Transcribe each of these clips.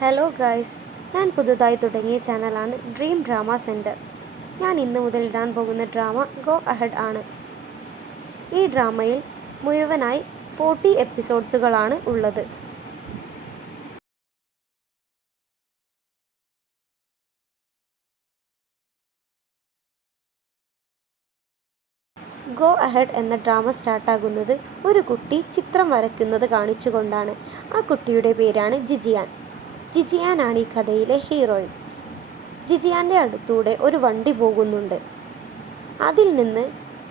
Hello guys ഞാൻ പുതുതായി തുടങ്ങിയ ചാനലാണ് ഡ്രീം ഡ്രാമ സെന്റർ ഞാൻ ഇന്ന് മുതൽ ഇടാൻ പോകുന്ന ഡ്രാമ ഗോ അഹെഡ് ആണ്. ഈ ഡ്രാമയിൽ മുഴുവനായി ഫോർട്ടി എപ്പിസോഡ്സുകളാണ് ഉള്ളത്. ഗോ അഹെഡ് എന്ന ഡ്രാമ സ്റ്റാർട്ടാകുന്നത് ഒരു കുട്ടി ചിത്രം വരയ്ക്കുന്നത് കാണിച്ചുകൊണ്ടാണ്. ആ കുട്ടിയുടെ പേരാണ് ജിജിയാൻ. ജിജിയാനാണ് ഈ കഥയിലെ ഹീറോയിൻ. ജിജിയാന്റെ അടുത്തൂടെ ഒരു വണ്ടി പോകുന്നുണ്ട്. അതിൽ നിന്ന്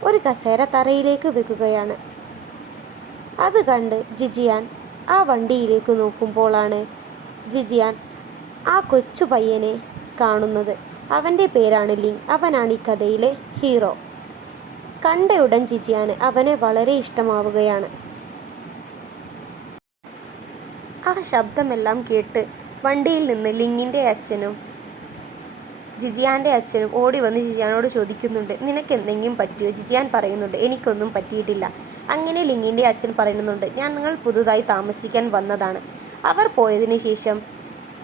ഒരു കസേര തറയിലേക്ക് വെക്കുകയാണ് അത് കണ്ട് ജിജിയാൻ ആ വണ്ടിയിലേക്ക് നോക്കുമ്പോഴാണ് ജിജിയാൻ ആ കൊച്ചു പയ്യനെ കാണുന്നത്. അവന്റെ പേരാണ് ലിങ് അവനാണ് ഈ കഥയിലെ ഹീറോ. കണ്ട ഉടൻ ജിജിയാന് അവനെ വളരെ ഇഷ്ടമാവുകയാണ്. ആ ശബ്ദമെല്ലാം കേട്ട് വണ്ടിയിൽ നിന്ന് ലിങ്ങിന്റെ അച്ഛനും ജിജിയാന്റെ അച്ഛനും ഓടി വന്ന് ജിജിയാനോട് ചോദിക്കുന്നുണ്ട് നിനക്ക് എന്തെങ്കിലും പറ്റിയോ? ജിജിയാൻ പറയുന്നുണ്ട് എനിക്കൊന്നും പറ്റിയിട്ടില്ല. അങ്ങനെ ലിങ്ങിന്റെ അച്ഛൻ പറയുന്നുണ്ട് ഞങ്ങൾ പുതുതായി താമസിക്കാൻ വന്നതാണ്. അവർ പോയതിനു ശേഷം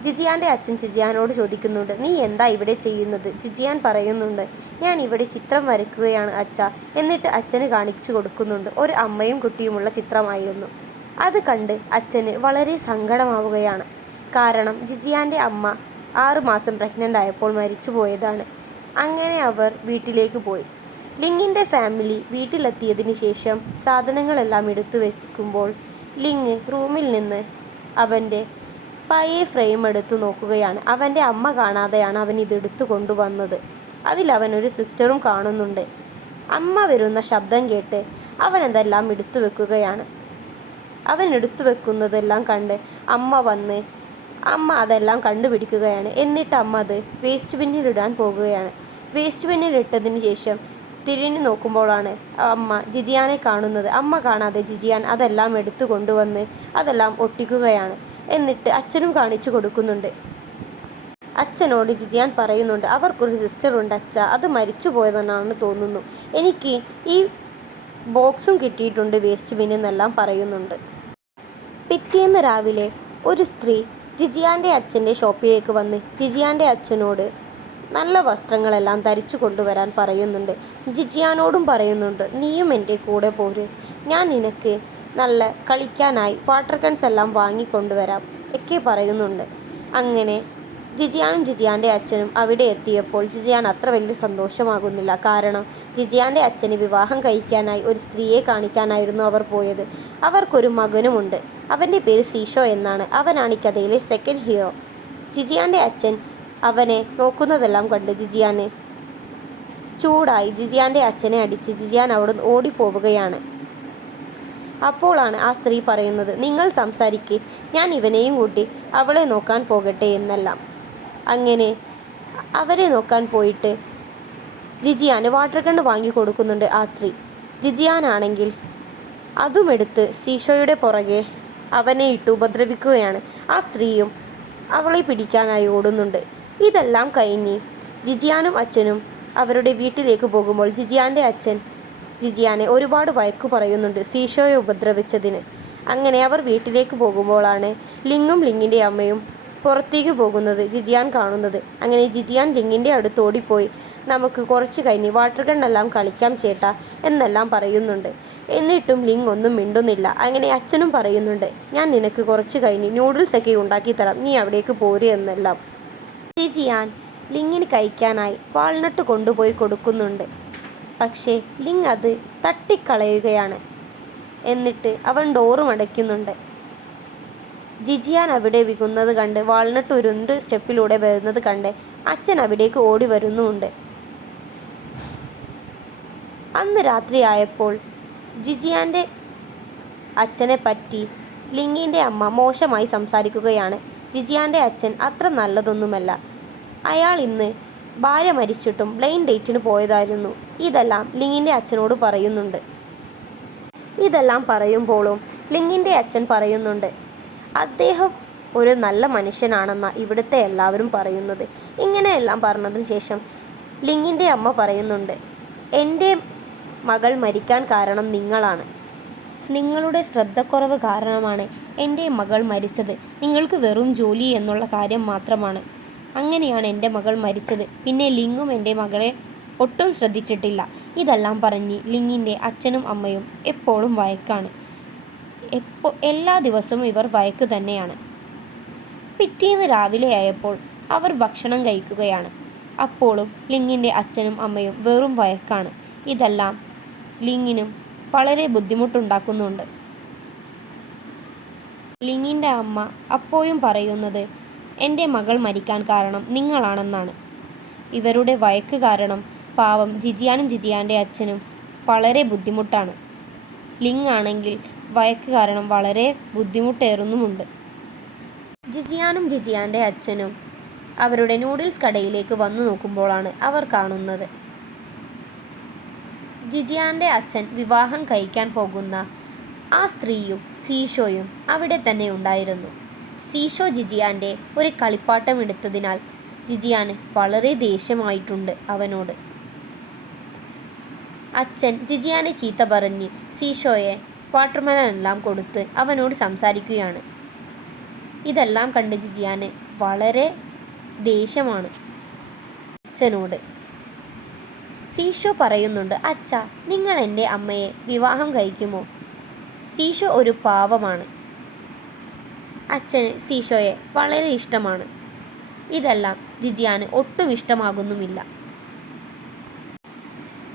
ജിജിയാന്റെ അച്ഛൻ ജിജിയാനോട് ചോദിക്കുന്നുണ്ട് നീ എന്താ ഇവിടെ ചെയ്യുന്നത്? ജിജിയാൻ പറയുന്നുണ്ട് ഞാൻ ഇവിടെ ചിത്രം വരയ്ക്കുകയാണ് അച്ഛ. എന്നിട്ട് അച്ഛന് കാണിച്ചു കൊടുക്കുന്നുണ്ട് ഒരു അമ്മയും കുട്ടിയുമുള്ള ചിത്രമായിരുന്നു. അത് കണ്ട് അച്ഛന് വളരെ സങ്കടമാവുകയാണ്. കാരണം ജിജിയാന്റെ അമ്മ ആറു മാസം പ്രഗ്നന്റ് ആയപ്പോൾ മരിച്ചു പോയതാണ് അങ്ങനെ അവർ വീട്ടിലേക്ക് പോയി. ലിങ്ങിന്റെ ഫാമിലി വീട്ടിലെത്തിയതിന് ശേഷം സാധനങ്ങളെല്ലാം എടുത്തു വെക്കുമ്പോൾ ലിങ് റൂമിൽ നിന്ന് അവന്റെ പഴയ ഫ്രെയിം എടുത്തു നോക്കുകയാണ്. അവന്റെ അമ്മ കാണാതെയാണ് അവൻ ഇതെടുത്തു കൊണ്ടുവന്നത്. അതിൽ അവൻ ഒരു സിസ്റ്ററും കാണുന്നുണ്ട്. അമ്മ വരുന്ന ശബ്ദം കേട്ട് അവൻ അതെല്ലാം എടുത്തു വെക്കുകയാണ്. അവൻ എടുത്തു വെക്കുന്നതെല്ലാം കണ്ട് അമ്മ വന്ന് അമ്മ അതെല്ലാം കണ്ടുപിടിക്കുകയാണ്. എന്നിട്ട് അമ്മ അത് വേസ്റ്റ് ബിന്നിൽ ഇടാൻ പോകുകയാണ്. വേസ്റ്റ് ബിന്നിൽ ഇട്ടതിന് ശേഷം തിരിഞ്ഞു നോക്കുമ്പോഴാണ് അമ്മ ജിജിയാനെ കാണുന്നത്. അമ്മ കാണാതെ ജിജിയാൻ അതെല്ലാം എടുത്തു കൊണ്ടുവന്ന് അതെല്ലാം ഒട്ടിക്കുകയാണ്. എന്നിട്ട് അച്ഛനും കാണിച്ചു കൊടുക്കുന്നുണ്ട്. അച്ഛനോട് ജിജിയാൻ പറയുന്നുണ്ട് അവർക്കൊരു സിസ്റ്റർ ഉണ്ട് അച്ഛ അത് മരിച്ചു പോയതെന്നാണെന്ന് തോന്നുന്നു. എനിക്ക് ഈ ബോക്സും കിട്ടിയിട്ടുണ്ട് വേസ്റ്റ് ബിന്നെന്നെല്ലാം പറയുന്നുണ്ട്. പിറ്റേന്ന് രാവിലെ ഒരു സ്ത്രീ ജിജിയാന്റെ അച്ഛന്റെ ഷോപ്പിലേക്ക് വന്ന് ജിജിയാന്റെ അച്ഛനോട് നല്ല വസ്ത്രങ്ങളെല്ലാം ധരിച്ചു കൊണ്ടുവരാൻ പറയുന്നുണ്ട്. ജിജിയാനോടും പറയുന്നുണ്ട് നീയും എന്റെ കൂടെ പോര്. ഞാൻ നിനക്ക് നല്ല കളിക്കാനായി വാട്ടർ ഗൺസ് എല്ലാം വാങ്ങിക്കൊണ്ടുവരാം ഒക്കെ പറയുന്നുണ്ട്. അങ്ങനെ ജിജിയാനും ജിജിയാന്റെ അച്ഛനും അവിടെ എത്തിയപ്പോൾ ജിജിയാൻ അത്ര വലിയ സന്തോഷമാകുന്നില്ല. കാരണം ജിജിയാന്റെ അച്ഛന് വിവാഹം കഴിക്കാനായി ഒരു സ്ത്രീയെ കാണിക്കാനായിരുന്നു അവർ പോയത്. അവർക്കൊരു മകനുമുണ്ട്. അവന്റെ പേര് സീഷോ എന്നാണ്. അവനാണ് ഈ കഥയിലെ സെക്കൻഡ് ഹീറോ ജിജിയാന്റെ അച്ഛൻ അവനെ നോക്കുന്നതെല്ലാം കണ്ട് ജിജിയാനെ ചൂടായി. ജിജിയാന്റെ അച്ഛനെ അടിച്ച് ജിജിയാൻ അവിടെ ഓടിപ്പോവുകയാണ്. അപ്പോഴാണ് ആ സ്ത്രീ പറയുന്നത് നിങ്ങൾ സംസാരിക്ക് ഞാൻ ഇവനെയും കൂട്ടി അവളെ നോക്കാൻ പോകട്ടെ എന്നെല്ലാം. അങ്ങനെ അവരെ നോക്കാൻ പോയിട്ട് ജിജിയാന് വാട്ടർ കണ്ണ് വാങ്ങി കൊടുക്കുന്നുണ്ട് ആ സ്ത്രീ. ജിജിയാനാണെങ്കിൽ അതുമെടുത്ത് സീഷോയുടെ പുറകെ അവനെ ഇട്ട് ഉപദ്രവിക്കുകയാണ്. ആ സ്ത്രീയും അവളെ പിടിക്കാനായി ഓടുന്നുണ്ട്. ഇതെല്ലാം കഴിഞ്ഞ് ജിജിയാനും അച്ഛനും അവരുടെ വീട്ടിലേക്ക് പോകുമ്പോൾ ജിജിയാന്റെ അച്ഛൻ ജിജിയാനെ ഒരുപാട് വഴക്കു പറയുന്നുണ്ട് സീഷോയെ ഉപദ്രവിച്ചതിന്. അങ്ങനെ അവർ വീട്ടിലേക്ക് പോകുമ്പോഴാണ് ലിങ്ങും ലിങ്ങിന്റെ അമ്മയും പുറത്തേക്ക് പോകുന്നത് ജിജിയാൻ കാണുന്നത്. അങ്ങനെ ജിജിയാൻ ലിങ്ങിന്റെ അടുത്ത് ഓടിപ്പോയി. നമുക്ക് കുറച്ച് കഴിഞ്ഞ് വാട്ടർ ഗണ്ണെല്ലാം കളിക്കാം ചേട്ടാ എന്നെല്ലാം പറയുന്നുണ്ട്. എന്നിട്ടും ലിങ് ഒന്നും മിണ്ടുന്നില്ല. അങ്ങനെ അച്ഛനും പറയുന്നുണ്ട് ഞാൻ നിനക്ക് കുറച്ച് കഴിഞ്ഞ് നൂഡിൽസ് ഒക്കെ ഉണ്ടാക്കി തരാം. നീ അവിടേക്ക് പോര് എന്നെല്ലാം. ചെയ്യാൻ ലിങ്ങിന് കഴിക്കാനായി വാൾനട്ട് കൊണ്ടുപോയി കൊടുക്കുന്നുണ്ട്. പക്ഷേ ലിങ് അത് തട്ടിക്കളയുകയാണ്. എന്നിട്ട് അവൻ ഡോറും അടയ്ക്കുന്നുണ്ട് ജിജിയാൻ അവിടെ വികുന്നത് കണ്ട് വാൾനട്ട് ഉരുണ്ട് സ്റ്റെപ്പിലൂടെ വരുന്നത് കണ്ട് അച്ഛൻ അവിടേക്ക് ഓടി വരുന്നുമുണ്ട്. അന്ന് രാത്രിയായപ്പോൾ ജിജിയാന്റെ അച്ഛനെ പറ്റി ലിങ്ങിന്റെ അമ്മ മോശമായി സംസാരിക്കുകയാണ്. ജിജിയാന്റെ അച്ഛൻ അത്ര നല്ലതൊന്നുമല്ല. അയാൾ ഇന്ന് ഭാര്യ മരിച്ചിട്ടും ബ്ലെയിൻ ഡേറ്റിന് പോയതായിരുന്നു. ഇതെല്ലാം ലിങ്ങിന്റെ അച്ഛനോട് പറയുന്നുണ്ട്. ഇതെല്ലാം പറയുമ്പോഴും ലിങ്ങിന്റെ അച്ഛൻ പറയുന്നുണ്ട് അദ്ദേഹം ഒരു നല്ല മനുഷ്യനാണെന്ന ഇവിടുത്തെ എല്ലാവരും പറയുന്നത്. ഇങ്ങനെയെല്ലാം പറഞ്ഞതിന് ശേഷം ലിങ്ങിന്റെ അമ്മ പറയുന്നുണ്ട് എന്റെ മകൾ മരിക്കാൻ കാരണം നിങ്ങളാണ്. നിങ്ങളുടെ ശ്രദ്ധക്കുറവ് കാരണമാണ് എന്റെ മകൾ മരിച്ചത്. നിങ്ങൾക്ക് വെറും ജോലി എന്നുള്ള കാര്യം മാത്രമാണ്. അങ്ങനെയാണ് എന്റെ മകൾ മരിച്ചത്. പിന്നെ ലിങ്ങും എന്റെ മകളെ ഒട്ടും ശ്രദ്ധിച്ചിട്ടില്ല. ഇതെല്ലാം പറഞ്ഞ് ലിങ്ങിന്റെ അച്ഛനും അമ്മയും എപ്പോഴും വയക്കാണ് എപ്പോ എല്ലാ ദിവസവും ഇവർ വയക്ക് തന്നെയാണ്. പിറ്റേന്ന് രാവിലെ ആയപ്പോൾ അവർ ഭക്ഷണം കഴിക്കുകയാണ്. അപ്പോഴും ലിങ്ങിന്റെ അച്ഛനും അമ്മയും വെറും വയക്കാണ് ഇതെല്ലാം ലിങ്ങിനും വളരെ ബുദ്ധിമുട്ടുണ്ടാക്കുന്നുണ്ട്. ലിങ്ങിന്റെ അമ്മ അപ്പോഴും പറയുന്നത് എന്റെ മകൾ മരിക്കാൻ കാരണം നിങ്ങളാണെന്നാണ്. ഇവരുടെ വയക്ക് കാരണം പാവം ജിജിയാനും ജിജിയാന്റെ അച്ഛനും വളരെ ബുദ്ധിമുട്ടാണ്. ലിങ് ആണെങ്കിൽ വയക്ക് കാരണം വളരെ ബുദ്ധിമുട്ടേറുന്നുമുണ്ട്. ജിജിയാനും ജിജിയാന്റെ അച്ഛനും അവരുടെ നൂഡിൽസ് കടയിലേക്ക് വന്നു നോക്കുമ്പോഴാണ് അവർ കാണുന്നത്. ജിജിയാന്റെ അച്ഛൻ വിവാഹം കഴിക്കാൻ പോകുന്ന ആ സ്ത്രീയും സീഷോയും അവിടെ തന്നെ ഉണ്ടായിരുന്നു. സീഷോ ജിജിയാന്റെ ഒരു കളിപ്പാട്ടം എടുത്തതിനാൽ ജിജിയാന് വളരെ ദേഷ്യമായിട്ടുണ്ട് അവനോട്. അച്ഛൻ ജിജിയാനെ ചീത്ത പറഞ്ഞ് സീഷോയെ വാട്ടർമെലൻ എല്ലാം കൊടുത്ത് അവനോട് സംസാരിക്കുകയാണ്. ഇതെല്ലാം കണ്ട് ജിജിയാന് വളരെ ദേഷ്യമാണ് അച്ഛനോട്. സീഷോ പറയുന്നുണ്ട് അച്ഛ നിങ്ങൾ എന്റെ അമ്മയെ വിവാഹം കഴിക്കുമോ? സീഷോ ഒരു പാവമാണ്. അച്ഛന് സീഷോയെ വളരെ ഇഷ്ടമാണ്. ഇതെല്ലാം ജിജിയാന് ഒട്ടും ഇഷ്ടമാകുന്നുമില്ല.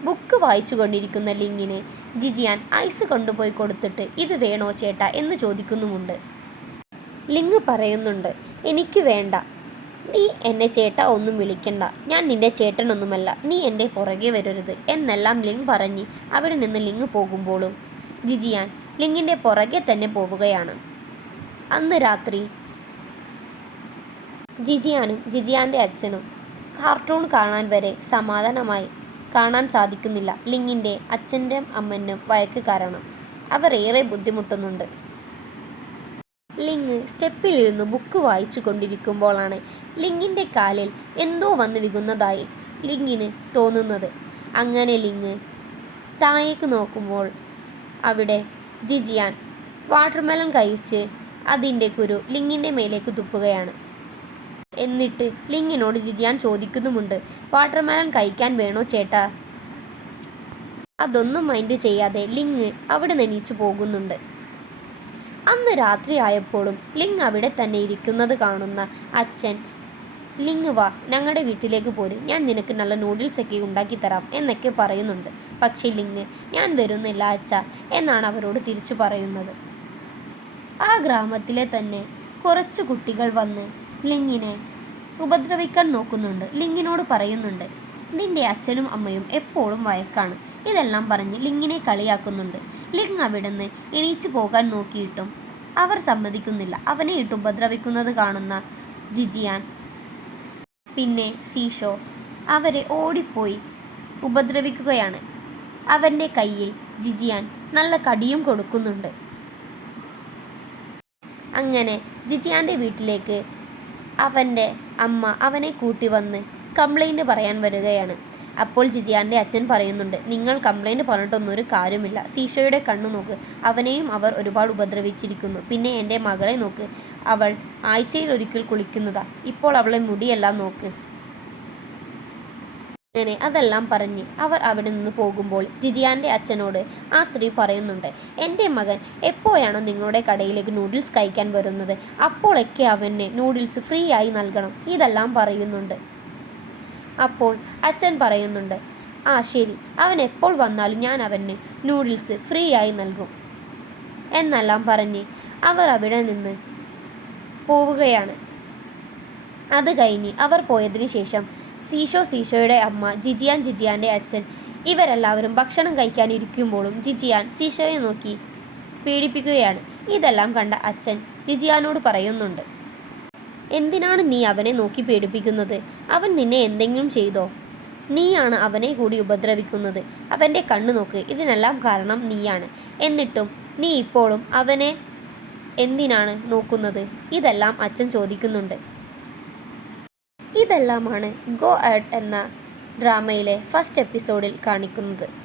ബുക്ക് വായിച്ചു കൊണ്ടിരിക്കുന്ന ലിങ്ങിനെ ജിജിയാൻ ഐസ് കൊണ്ടുപോയി കൊടുത്തിട്ട് ഇത് വേണോ ചേട്ടാ എന്ന് ചോദിക്കുന്നുമുണ്ട്. ലിങ് പറയുന്നുണ്ട് എനിക്ക് വേണ്ട. നീ എന്നെ ചേട്ട ഒന്നും വിളിക്കണ്ട. ഞാൻ നിന്റെ ചേട്ടനൊന്നുമല്ല. നീ എന്റെ പുറകെ വരരുത്. എന്നെല്ലാം ലിങ് പറഞ്ഞ് അവിടെ നിന്ന് ലിങ് പോകുമ്പോഴും ജിജിയാൻ ലിങ്ങിന്റെ പുറകെ തന്നെ പോവുകയാണ്. അന്ന് രാത്രി ജിജിയാനും ജിജിയാന്റെ അച്ഛനും കാർട്ടൂൺ കാണാൻ വരെ സമാധാനമായി കാണാൻ സാധിക്കുന്നില്ല. ലിങ്ങിന്റെ അച്ഛന്റെ അമ്മനും വയക്ക് കാരണം. അവർ ഏറെ ബുദ്ധിമുട്ടുന്നുണ്ട്. ലിങ് സ്റ്റെപ്പിലിരുന്ന് ബുക്ക് വായിച്ചു കൊണ്ടിരിക്കുമ്പോഴാണ് ലിങ്ങിന്റെ കാലിൽ എന്തോ വന്ന് വികുന്നതായി ലിങ്ങിന് തോന്നുന്നത്. അങ്ങനെ ലിങ് താഴേക്ക് നോക്കുമ്പോൾ അവിടെ ജിജിയാൻ വാട്ടർമെലൺ കഴിച്ച് അതിന്റെ കുരു ലിങ്ങിന്റെ മേലേക്ക് തുപ്പുകയാണ്. എന്നിട്ട് ലിങ്ങിനോട് ജിജിയാൻ ചോദിക്കുന്നുമുണ്ട് വാട്ടർമെലൺ കഴിക്കാൻ വേണോ ചേട്ടാ? അതൊന്നും മൈൻഡ് ചെയ്യാതെ ലിങ് അവിടെ നെണീച്ചു പോകുന്നുണ്ട്. അന്ന് രാത്രിയായപ്പോഴും ലിങ് അവിടെ തന്നെ ഇരിക്കുന്നത് കാണുന്ന അച്ഛൻ ലിങ് വാ ഞങ്ങളുടെ വീട്ടിലേക്ക് പോര്. ഞാൻ നിനക്ക് നല്ല നൂഡിൽസ് ഒക്കെ ഉണ്ടാക്കി തരാം എന്നൊക്കെ പറയുന്നുണ്ട്. പക്ഷേ ലിങ് ഞാൻ വരുന്നില്ല അച്ഛ എന്നാണ് അവരോട് തിരിച്ചു പറയുന്നത്. ആ ഗ്രാമത്തിലെ തന്നെ കുറച്ച് കുട്ടികൾ വന്ന് ലിങ്ങിനെ ഉപദ്രവിക്കാൻ നോക്കുന്നുണ്ട്. ലിങ്ങിനോട് പറയുന്നുണ്ട് നിന്റെ അച്ഛനും അമ്മയും എപ്പോഴും വഴക്കാണ്. ഇതെല്ലാം പറഞ്ഞ് ലിങ്ങിനെ കളിയാക്കുന്നുണ്ട്. ലിങ് അവിടുന്ന് എണീച്ചു പോകാൻ നോക്കിയിട്ടും അവർ സമ്മതിക്കുന്നില്ല. അവനെ ഇട്ട് ഉപദ്രവിക്കുന്നത് കാണുന്ന ജിജിയാൻ പിന്നെ സീഷോ അവരെ ഓടിപ്പോയി ഉപദ്രവിക്കുകയാണ്. അവന്റെ കയ്യിൽ ജിജിയാൻ നല്ല കടിയും കൊടുക്കുന്നുണ്ട്. അങ്ങനെ ജിജിയാന്റെ വീട്ടിലേക്ക് അവന്റെ അമ്മ അവനെ കൂട്ടി വന്ന് കംപ്ലൈന്റ് പറയാൻ വരികയാണ്. അപ്പോൾ ജിജിയാന്റെ അച്ഛൻ പറയുന്നുണ്ട് നിങ്ങൾ കംപ്ലൈന്റ് പറഞ്ഞിട്ടൊന്നും ഒരു കാര്യമില്ല. സീഷയുടെ കണ്ണു നോക്ക്. അവനെയും അവർ ഒരുപാട് ഉപദ്രവിച്ചിരിക്കുന്നു. പിന്നെ എന്റെ മകളെ നോക്ക്. അവൾ ആഴ്ചയിൽ ഒരിക്കൽ കുളിക്കുന്നതാ. ഇപ്പോൾ അവളെ മുടിയെല്ലാം നോക്ക്. അങ്ങനെ അതെല്ലാം പറഞ്ഞ് അവർ അവിടെ നിന്ന് പോകുമ്പോൾ ജിജിയാന്റെ അച്ഛനോട് ആ സ്ത്രീ പറയുന്നുണ്ട് എന്റെ മകൻ എപ്പോഴാണോ നിങ്ങളുടെ കടയിലേക്ക് നൂഡിൽസ് കഴിക്കാൻ വരുന്നത്? അപ്പോഴൊക്കെ അവന് നൂഡിൽസ് ഫ്രീ ആയി നൽകണം. ഇതെല്ലാം പറയുന്നുണ്ട്. അപ്പോൾ അച്ഛൻ പറയുന്നുണ്ട് ആ ശരി അവൻ എപ്പോൾ വന്നാലും ഞാൻ അവന് നൂഡിൽസ് ഫ്രീ ആയി നൽകും. എന്നെല്ലാം പറഞ്ഞ് അവർ അവിടെ നിന്ന് പോവുകയാണ്. അത് കഴിഞ്ഞ് അവർ പോയതിനു ശേഷം സീഷോ സീഷോയുടെ അമ്മ ജിജിയാൻ ജിജിയാന്റെ അച്ഛൻ ഇവരെല്ലാവരും ഭക്ഷണം കഴിക്കാനിരിക്കുമ്പോഴും ജിജിയാൻ സീഷോയെ നോക്കി പീഡിപ്പിക്കുകയാണ് ഇതെല്ലാം കണ്ട അച്ഛൻ ജിജിയാനോട് പറയുന്നുണ്ട് എന്തിനാണ് നീ അവനെ നോക്കി പേടിപ്പിക്കുന്നത്? അവൻ നിന്നെ എന്തെങ്കിലും ചെയ്തോ? നീയാണ് അവനെ കൂടി ഉപദ്രവിക്കുന്നത്. അവന്റെ കണ്ണു നോക്ക്. ഇതിനെല്ലാം കാരണം നീയാണ്. എന്നിട്ടും നീ ഇപ്പോഴും അവനെ എന്തിനാണ് നോക്കുന്നത്? ഇതെല്ലാം അച്ഛൻ ചോദിക്കുന്നുണ്ട്. ഇതെല്ലാമാണ് ഗോ ആഡ് എന്ന ഡ്രാമയിലെ ഫസ്റ്റ് എപ്പിസോഡിൽ കാണിക്കുന്നത്.